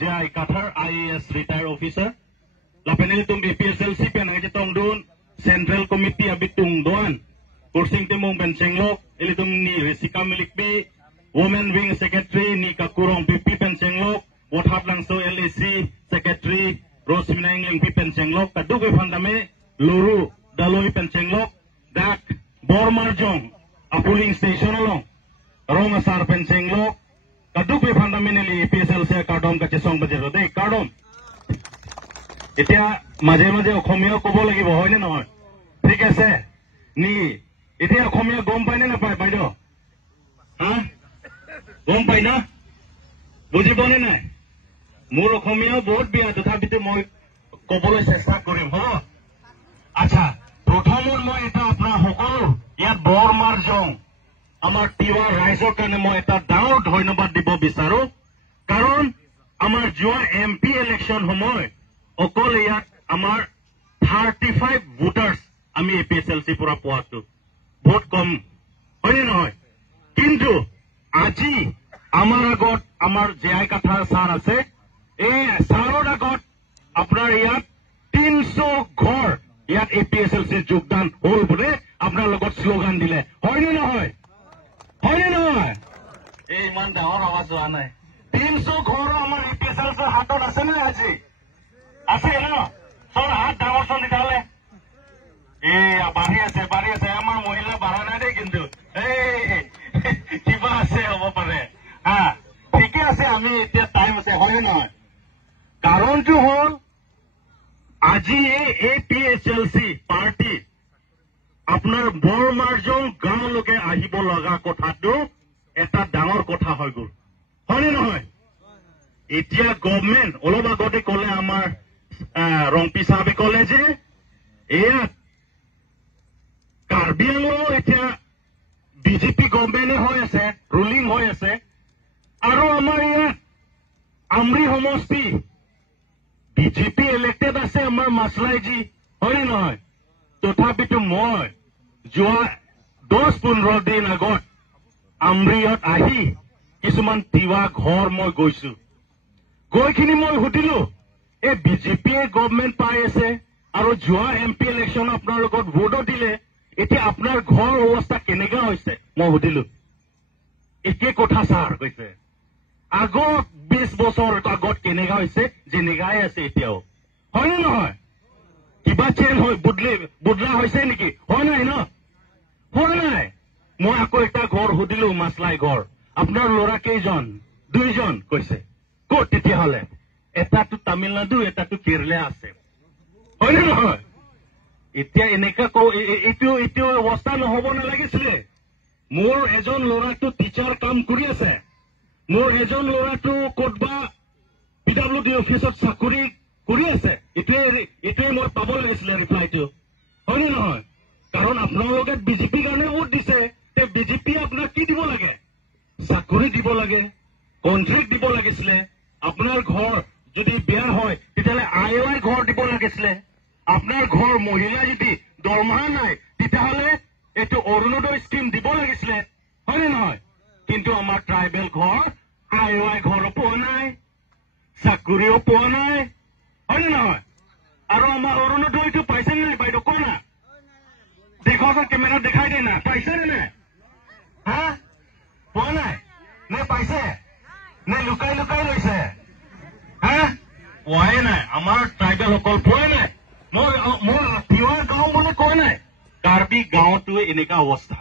Jai Qatar IAS retired officer. Lapenil tum BPSLC pen aja tong dun Central Committee abitung doan. Kursing temong pencenglok ilitum ni Resika Milikbi Women Wing Secretary ni Kakurong PP pencenglok Wathap Langso LAC Secretary Rosmina Ingling P pencenglok Kaduge Pandame Luru Daloi pencenglok Dak Bormarjong a polling station along Romasar pencenglok Kaduge Pandame nili PSLC Kardom kachesong bajero dei Kardom Itia maje maje Okhomia kobo lagibo hoy ne noy ঠিক আছে নি এতিয়া অসমীয়া গম পায় নে নাপায় বাইদেউ হা গম পায় না বুজিবনে নাই মোৰ অসমীয়া বহুত বিয়া তথাপিতো মই কবলৈ চেষ্টা কৰিম হ'ব আচ্ছা প্ৰথমত মই এটা আপোনাৰ সকলো ইয়াত বৰমাৰ জং আমাৰ তিৱা ৰাইজৰ কাৰণে মই এটা ডাঙৰ ধন্যবাদ দিব বিচাৰো কাৰণ আমাৰ যোৱা এমপি ইলেকশ্যন সময় অকল ইয়াত আমাৰ 35 ভোটাৰ্স আমি এপিএসএলসি পৰা পোৱাটো বহুত কম হয় নহয় কিন্তু আজি আমাৰ আগত আমাৰ জেআই কাঠা ছাৰ আছে এই ছাৰৰ আগত আপোনাৰ ইয়াত 300 ঘৰ ইয়াত এপিএসএলসি যোগদান হ'ল বুলি আপোনাৰ লগত স্লোগান দিলে হয় নে নহয় এই ইমান ডাঙৰ আৱাজ হোৱা নাই 300 ঘৰ আমাৰ এপিএসএলসি হাতত আছে নে আজি আছে ন চোন হাত ডাঙৰ চোন দিলে বাঢ়ি আছে আমাৰ মহিলা বাঢ়া নাই দেই কিন্তু কিবা আছে হ'ব পাৰে হা ঠিকে আছে আমি এতিয়া টাইম আছে হয় নহয় কাৰণটো হ'ল আজি এপিএসএলসি পাৰ্টি আপোনাৰ বৰমাৰ্জং গাঁৱলৈকে আহিব লগা কথাটো এটা ডাঙৰ কথা হৈ গ'ল হয় নহয় এতিয়া গভৰ্ণমেণ্ট অলপ আগতে ক'লে আমাৰ ৰংপি চাহাবে ক'লে যে ইয়াত কাৰ্বি আংলঙৰ এতিয়া বিজেপি গভৰ্ণমেণ্টে হৈ আছে ৰুলিং হৈ আছে আৰু আমাৰ ইয়াত আমৰি সমষ্টি বিজেপি ইলেক্টেড আছে আমাৰ মাছলাইজি হয় নহয় তথাপিতো মই যোৱা 10-15 দিন আগত আমৰিয়ত আহি কিছুমান তিৱা ঘৰ মই গৈছো গৈখিনি মই সুধিলো এই বিজেপিয়ে গভৰ্ণমেণ্ট পাই আছে আৰু যোৱা এমপি ইলেকশ্যন আপোনাৰ লগত ভোটো দিলে এতিয়া আপোনাৰ ঘৰ অৱস্থা কেনেকুৱা হৈছে মই সুধিলো একে কথা ছাৰ কৈছে আগত 20 বছৰ আগত কেনেকুৱা হৈছে যেনেকাই আছে এতিয়াও হয় নে নহয় কিবা চেঞ্জ হৈ বদলা হৈছে নেকি হয় নাই ন হয় নাই মই আকৌ এটা ঘৰ সুধিলো মাছলাই ঘৰ আপোনাৰ ল'ৰা কেইজন 2জন কৈছে ক'ত তেতিয়াহ'লে এটাটো তামিলনাডু এটাটো কেৰেলা আছে হয় নে নহয় এতিয়া এনেকা এইটো অৱস্থা নহ'ব নালাগিছিলে মোৰ এজন ল'ৰাটো টিচাৰ কাম কৰি আছে মোৰ এজন ল'ৰাটো ক'তবা পিডব্লিউডি অফিচত চাকৰি কৰি আছে এইটোৱে মই পাব লাগিছিলে ৰিপ্লাইটো হয় নে নহয় কাৰণ আপোনালোকে বিজেপিৰ কাৰণে ভোট দিছে তে বিজেপি আপোনাক কি দিব লাগে চাকৰি দিব লাগে কন্ট্ৰেক্ট দিব লাগিছিলে আপোনাৰ ঘৰ যদি বেয়া হয় তেতিয়াহ'লে আই ঘৰ দিব লাগিছিলে আপোনাৰ ঘৰ মহিলা যদি দৰমহা নাই তেতিয়াহ'লে এইটো অৰুণোদয় স্কিম দিব লাগিছিলে হয় নে নহয় কিন্তু আমাৰ ট্ৰাইবেল ঘৰ আই ঘৰো পোৱা নাই চাকৰিও পোৱা নাই হয় নে নহয় আৰু আমাৰ অৰুণোদয়টো পাইছে নে নাই বাইদেউ কোৱা না দেখক কেমেৰা দেখাই দে না পাইছে নে নাই হা পোৱা নাই নে পাইছে নে লুকাই লৈছে হা পোৱাই নাই আমাৰ ট্ৰাইবেল সকল পোৱাই নাই মোৰ তিৱা গাঁও মানে কোৱা নাই কাৰ্বি গাঁৱটোৱে এনেকা অৱস্থা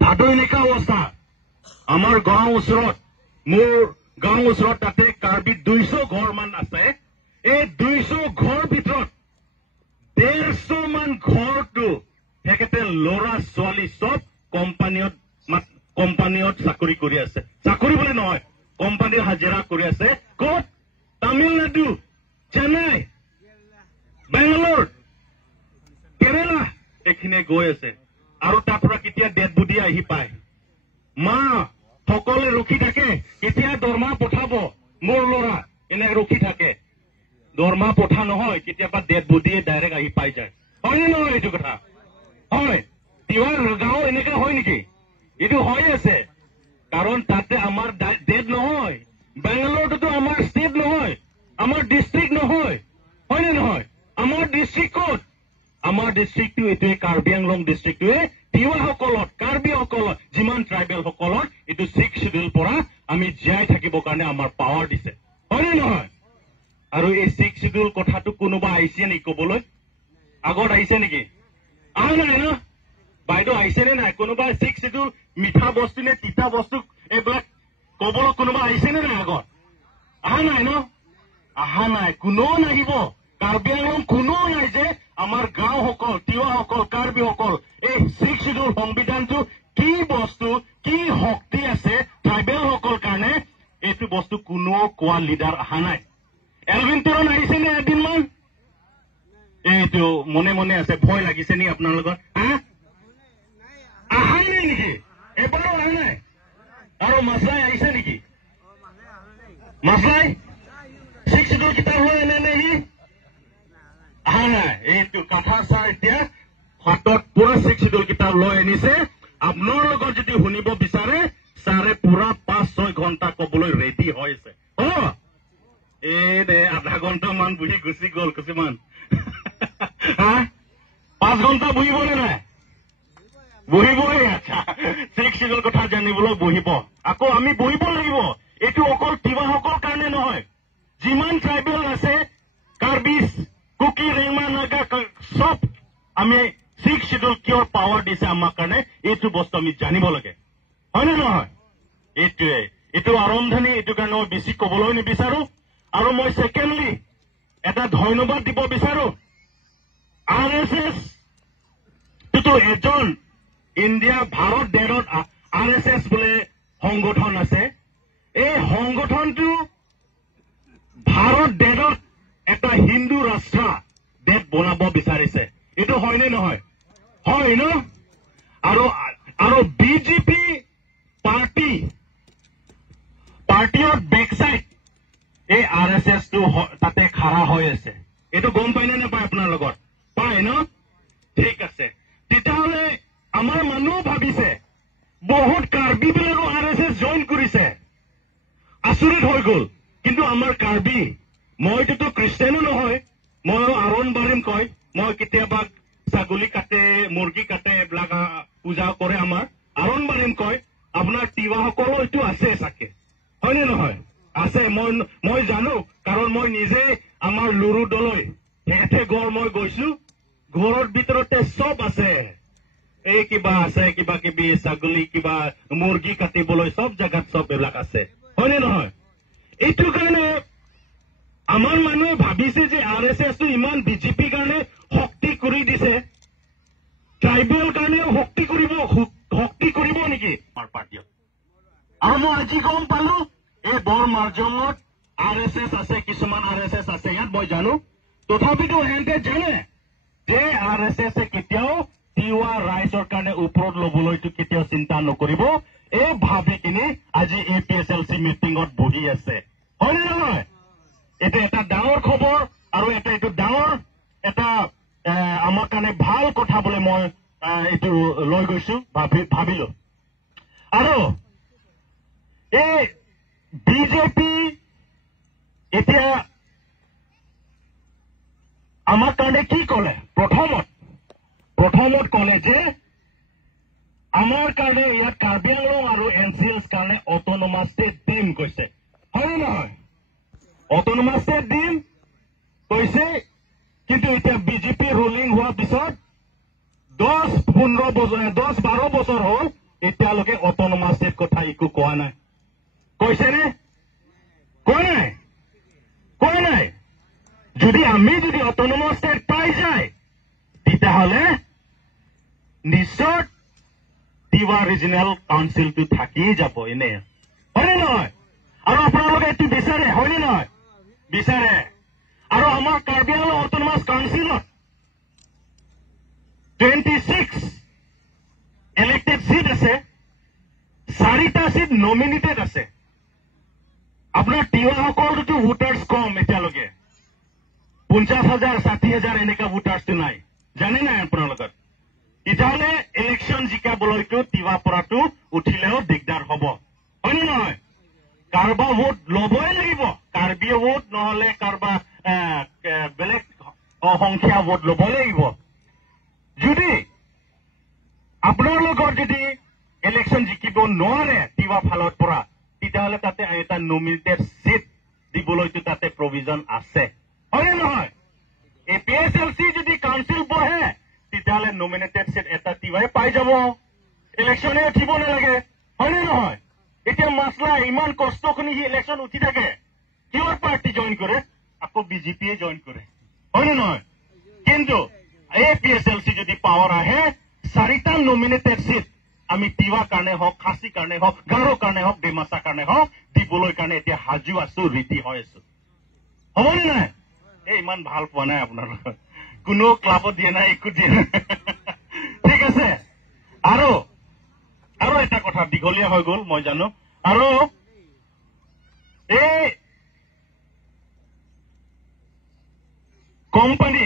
তাতো এনেকা অৱস্থা আমাৰ গাঁও ওচৰত মোৰ গাঁও ওচৰত তাতে কাৰ্বি 200 ঘৰ মান আছে এই 200 ঘৰ ভিতৰত 150 মান ঘৰটো তেখেতে ল'ৰা ছোৱালী চব কোম্পানীত চাকৰি কৰি আছে চাকৰি বুলি নহয় কোম্পানীৰ হাজিৰা কৰি আছে ক'ত তামিলনাডু চেন্নাই বেংগালোৰ কেৰেলা এইখিনিয়ে গৈ আছে আৰু তাৰ পৰা কেতিয়া ডেড বডি আহি পায় মা সকলে ৰখি থাকে কেতিয়া দৰমহা পঠাব মোৰ ল'ৰা এনে ৰখি থাকে দৰমহা পঠা নহয় কেতিয়াবা ডেড বডিয়ে ডাইৰেক্ট আহি পাই যায় হয় নে নহয় এইটো কথা হয় তিৱাৰ গাঁও এনেকা হয় নেকি এইটো হৈ আছে কাৰণ তাতে আমাৰ ডেড নহয় বেংগালোৰটোতো আমাৰ ষ্টেট নহয় আমাৰ ডিষ্ট্ৰিক্ট নহয় হয়নে নহয় আমাৰ ডিষ্ট্ৰিক্ট ক'ত আমাৰ ডিষ্ট্ৰিক্টটো এইটোৱে কাৰ্বি আংলং ডিষ্ট্ৰিক্টটোৱে তিৱাসকলত কাৰ্বিসকলত যিমান ট্ৰাইবেলসকলৰ এইটো 6 শিডিউল পৰা আমি জীয়াই থাকিবৰ কাৰণে আমাৰ পাৱাৰ দিছে হয়নে নহয় আৰু এই 6 শিডিউল কথাটো কোনোবা আহিছে নেকি ক'বলৈ আগত আহিছে নেকি অহা নাই ন বাইদেউ আহিছে নে নাই কোনোবা 6 শিডিউল মিঠা বস্তু নে তিতা বস্তু এইবিলাক ক'বলৈ কোনোবা আহিছে নে নাই আগত অহা নাই ন অহা নাই কোনেও নাহিব কাৰ্বি আংলং কোনেও নাই যে আমাৰ গাঁওসকল তিৱাসকল কাৰ্বিসকল এই 6 শিডিউল সংবিধানটো কি বস্তু কি শক্তি আছে ট্ৰাইবেলসকল কাৰণে এইটো বস্তু কোনেও কোৱা লিডাৰ অহা নাই এলভিন তৰুণ আহিছে নে এদিনমান এইটো মনে মনে আছে ভয় লাগিছে নেকি আপোনালোকৰ অহা নাই নেকি এবাৰো অহা নাই আৰু মাছলাই আহিছে নেকি মাছলাই 6 শিডিউল কিতাপ লৈ এনে নে সি অহা নাই এইটো কথা ছাৰ এতিয়া হাতত পুৰা 6 শিডিউল কিতাপ লৈ আনিছে আপোনাৰ লগত যদি শুনিব বিচাৰে ছাৰে পুৰা 5-6 ঘণ্টা ক'বলৈ ৰেডি হৈছে এই দে আধা ঘণ্টামান বহি গুচি গ'ল কিছুমান 5 ঘণ্টা বহিবনে নাই বহিবই আচ্ছা 6 শিডিউল কথা জানিবলৈ বহিব আকৌ আমি বহিব লাগিব এইটো অকল তিৱাসকলৰ কাৰণে নহয় যিমান ট্ৰাইবেল আছে কাৰ্বি কুকি ৰেংমা নাগা সব আমি 6 শিডিউল কিয় পাৱাৰ দিছে আমাৰ কাৰণে এইটো বস্তু আমি জানিব লাগে হয়নে নহয় এইটোৱে এইটো আৰম্ভণি এইটো কাৰণে মই বেছি ক'বলৈ নিবিচাৰো আৰু মই ছেকেণ্ডলি এটা ধন্যবাদ দিব বিচাৰো RSS টোতো এজন ইণ্ডিয়া ভাৰত দেশত RSS বোলে সংগঠন আছে এই সংগঠনটো ভাৰত দেশত এটা হিন্দু ৰাষ্ট্ৰ দেশ বনাব বিচাৰিছে এইটো হয়নে নহয় হয় ন আৰু বিজেপি পাৰ্টিৰ বেকসাইড এই RSS টো তাতে খাৰা হৈ আছে এইটো গম পায় নে নাপায় আপোনাৰ লগত পায় ন ঠিক আছে তেতিয়াহ'লে আমাৰ মানুহ ভাবিছে বহুত কাৰ্বিবিলাকো RSS জইন কৰিছে আচৰিত হৈ গ'ল কিন্তু আমাৰ কাৰ্বি মইতো খ্ৰীষ্টানো নহয় মই আৰণ বাৰিম কয় মই কেতিয়াবা ছাগলী কাটে মুৰ্গী কাটে এইবিলাক পূজা কৰে আমাৰ আৰণ বাৰিম কয় আপোনাৰ তিৱাসকলো এইটো আছে চাগে হয়নে নহয় আছে মই জানো কাৰণ মই নিজে আমাৰ লুৰুডলৈ হেঠে ঘৰ মই গৈছো ঘৰৰ ভিতৰতে চব আছে এই কিবা আছে কিবা কিবি ছাগলী কিবা মুৰ্গী কাটিবলৈ চব জেগাত চব এইবিলাক আছে হয়নে নহয় এইটো কাৰণে আমাৰ মানুহে ভাবিছে যে RSS টো ইমান বিজেপিৰ কাৰণে শক্তি কৰি দিছে ট্ৰাইবেল কাৰণেও শক্তি কৰিব নেকি আমাৰ পাৰ্টিত আৰু মই আজি গম পালো এই বৰ মাৰ্জঙত RSS আছে কিছুমান RSS আছে ইয়াত মই জানো তথাপিতো সিহঁতে জানে যে RSS কেতিয়াও তিৱা ৰাইজৰ কাৰণে ওপৰত ল'বলৈতো কেতিয়াও চিন্তা নকৰিব এই ভাবি কিনি আজি APSLC মিটিঙত বহি আছে হয়নে নহয় এইটো এটা ডাঙৰ খবৰ আৰু এইটো ডাঙৰ এটা আমাৰ কাৰণে ভাল কথা বোলে মই এইটো লৈ গৈছো ভাবিলো আৰু এই বিজেপি এতিয়া আমাৰ কাৰণে কি ক'লে প্ৰথমত ক'লে যে আমাৰ কাৰণে ইয়াত কাৰ্বি আংলং আৰু NCL's কাৰণে অট'নমাছ ষ্টেট দিম কৈছে হয় নহয় অট'নমাছ ষ্টেট দিম কৈছে কিন্তু এতিয়া বিজেপি ৰুলিং হোৱাৰ পিছত 10-12 বছৰ হ'ল এতিয়ালৈকে অট'নমাছ ষ্টেট কথা একো কোৱা নাই কৈছেনে কোৱা নাই যদি আমি অট'নমাছ ষ্টেট পাই যায় তেতিয়াহ'লে নিশ্চয় তিৱা ৰিজনেল কাউন্সিলটো থাকিয়ে যাব এনে হয়নে নহয় আৰু আপোনালোকে এইটো বিচাৰে হয়নে নহয় বিচাৰে আৰু আমাৰ কাৰ্বি আংলং অট'নমাছ কাউন্সিলত 26 ইলেক্টেড সিট আছে 4টা সিট নমিনেটেড আছে আপোনাৰ তিৱাসকলতো ভোটাৰ্ছ কম এতিয়ালৈকে 50,000 60,000 এনেকা ভোটাৰ্ছটো নাই জানে নাই আপোনালোকৰ তেতিয়াহ'লে ইলেকশ্যন জিকাবলৈতো তিৱা পৰাটো উঠিলেও দিগদাৰ হ'ব হয়নে নহয় কাৰোবাৰ ভোট ল'বই লাগিব কাৰ্বি ভোট নহলে কাৰোবাৰ বেলেগ সংখ্যা ভোট ল'বই লাগিব যদি আপোনালোকৰ যদি ইলেকশ্যন জিকিব নোৱাৰে তিৱা ফালৰ পৰা তেতিয়াহ'লে তাতে এটা নমিনেটেড সিট দিবলৈতো তাতে প্ৰভিজন আছে হয়নে নহয় এপিএছএলচি যদি কাউন্সিল বহে তেতিয়াহ'লে নমিনেটেড সিট এটা তিৱাই পাই যাব ইলেকশ্যনে উঠিব নালাগে হয়নে নহয় এতিয়া মাছলা ইমান কষ্ট কৰি ইলেকশ্যন উঠি থাকে কিহৰ পাৰ্টি জইন কৰে আকৌ বিজেপিয়ে জইন কৰে হয়নে নহয় কিন্তু এপিএছএলচি যদি পাৱাৰ আহে 4টা নমিনেটেড সিট আমি তিৱা কাৰণে হওক খাচী কাৰণে হওক গাৰো কাৰণে হওক ডিমাচা কাৰণে হওক দিবলৈ কাৰণে এতিয়া সাজু আছো ৰীতি হৈ আছো হ'বনে নাই ইমান ভাল পোৱা নাই আপোনালোকৰ কোনো ক্লাবত দিয়ে নাই একো দিয়ে নাই ঠিক আছে আৰু এটা কথা দীঘলীয়া হৈ গ'ল মই জানো আৰু এই কোম্পানী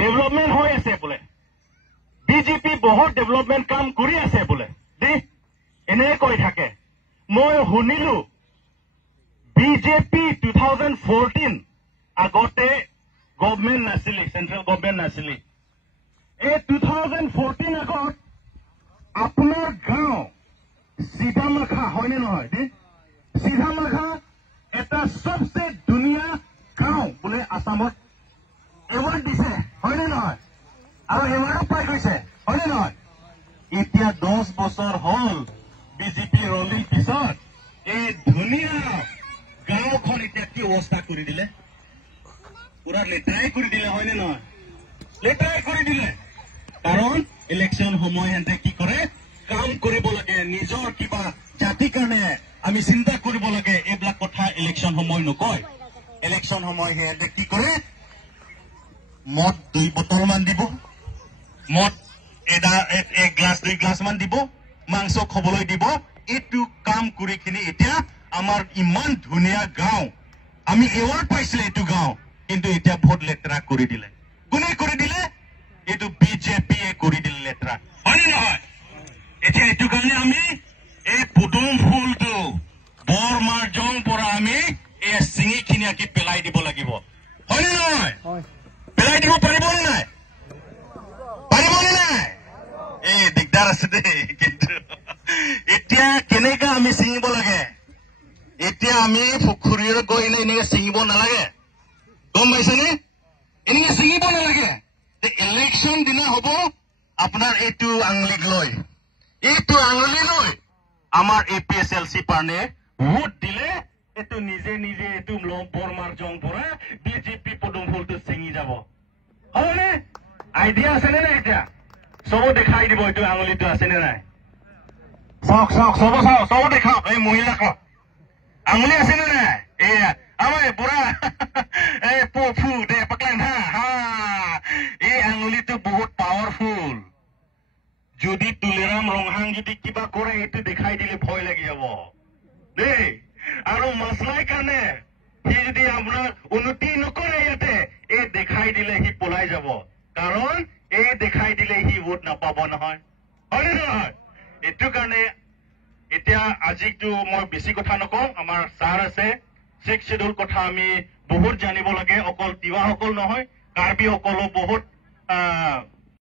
ডেভেলপমেণ্ট হৈ আছে বোলে বিজেপি বহুত ডেভেলপমেণ্ট কাম কৰি আছে বোলে দেই এনে কৈ থাকে মই শুনিলো বিজেপি 2014 আগতে গভৰ্ণমেণ্ট নাছিলে চেন্ট্ৰেল গভৰ্ণমেণ্ট নাছিলে এই 2014 আগত আপোনাৰ গাঁও চিধামাখা হয়নে নহয় দেই চিধামাখা এটা সবচে ধুনীয়া গাঁও বোলে আসামত এৱাৰ্ড দিছে হয়নে নহয় আৰু এৱাৰ্ডো পাই গৈছে হয়নে নহয় এতিয়া 10 বছৰ হ'ল বিজেপি ৰলিং পিছত এই ধুনীয়া গাঁওখন এতিয়া কি অৱস্থা কৰি দিলে পুৰা লেতেৰাই কৰি দিলে হয়নে নহয় লেতেৰাই কৰি দিলে কাৰণ ইলেকশ্যন সময় হেঁতে কি কৰে কাম কৰিব লাগে নিজৰ কিবা জাতিৰ কাৰণে আমি চিন্তা কৰিব লাগে এইবিলাক কথা ইলেকশ্যন সময় নকয় ইলেকশ্যন সময় হেঁতে কি কৰে মদ 2 বটল মান দিব মদ এক গ্লাছ 2 গ্লাছ মান দিব মাংস খাবলৈ দিব এইটো কাম কৰি কিনি এতিয়া আমাৰ ইমান ধুনীয়া গাঁও আমি এৱাৰ্ড পাইছিলে এইটো গাঁও কিন্তু এতিয়া ভোট লেতেৰা কৰি দিলে কোনে কৰি দিলে এইটো বিজেপিয়ে কৰি দিলে লেতেৰা হয়নে নহয় এতিয়া এইটো কাৰণে আমি এই পুদুম ফুলটো বৰমাৰ জং পৰা আমি এই চিঙি খিনি আকি পেলাই দিব লাগিব হয়নে নহয় পেলাই দিব পাৰিবনে নাই এই দিগদাৰ আছে দেই কিন্তু এতিয়া কেনেকে আমি চিঙিব লাগে এতিয়া আমি পুখুৰীৰ গৈ এনেকে চিঙিব নালাগে গম পাইছেনে এনেকে চিঙিব নালাগে ইলেকশ্যন দিনা হ'ব আপোনাৰ এইটো আঙুলিক লৈ এইটো আঙুলি লৈ আমাৰ এপিএছএলচি পাৰ্নে ভোট দিলে এইটো নিজে নিজে এইটো বৰমাৰ জং পৰা বিজেপি পদুম ফুলটো চিঙি যাব হ'বনে আইডিয়া আছেনে নাই এতিয়া সব দেখাই দিব এইটো আঙুলিটো আছেনে নাই চাওক সব দেখাওক এই মহিলাক আঙুলি আছেনে নাই এয়া আমাৰ বুঢ়া এই পফু দে পাকলেন হা এই আঙুলিটো বহুত পাৱাৰফুল যদি তুলিৰাম ৰংহাং যদি কিবা কৰে এইটো দেখাই দিলে ভয় লাগি যাব দেই আৰু মাছলাই কাৰণে সি যদি আপোনাৰ উন্নতি নকৰে ইয়াতে এই দেখাই দিলে সি পলাই যাব কাৰণ এই দেখাই দিলে সি ভোট নাপাব নহয় হয়নে নহয় এইটো কাৰণে এতিয়া আজিতো মই বেছি কথা নকওঁ আমাৰ ছাৰ আছে 6 শিডিউল কথা আমি বহুত জানিব লাগে অকল তিৱাসকল নহয় কাৰ্বি সকলো বহুত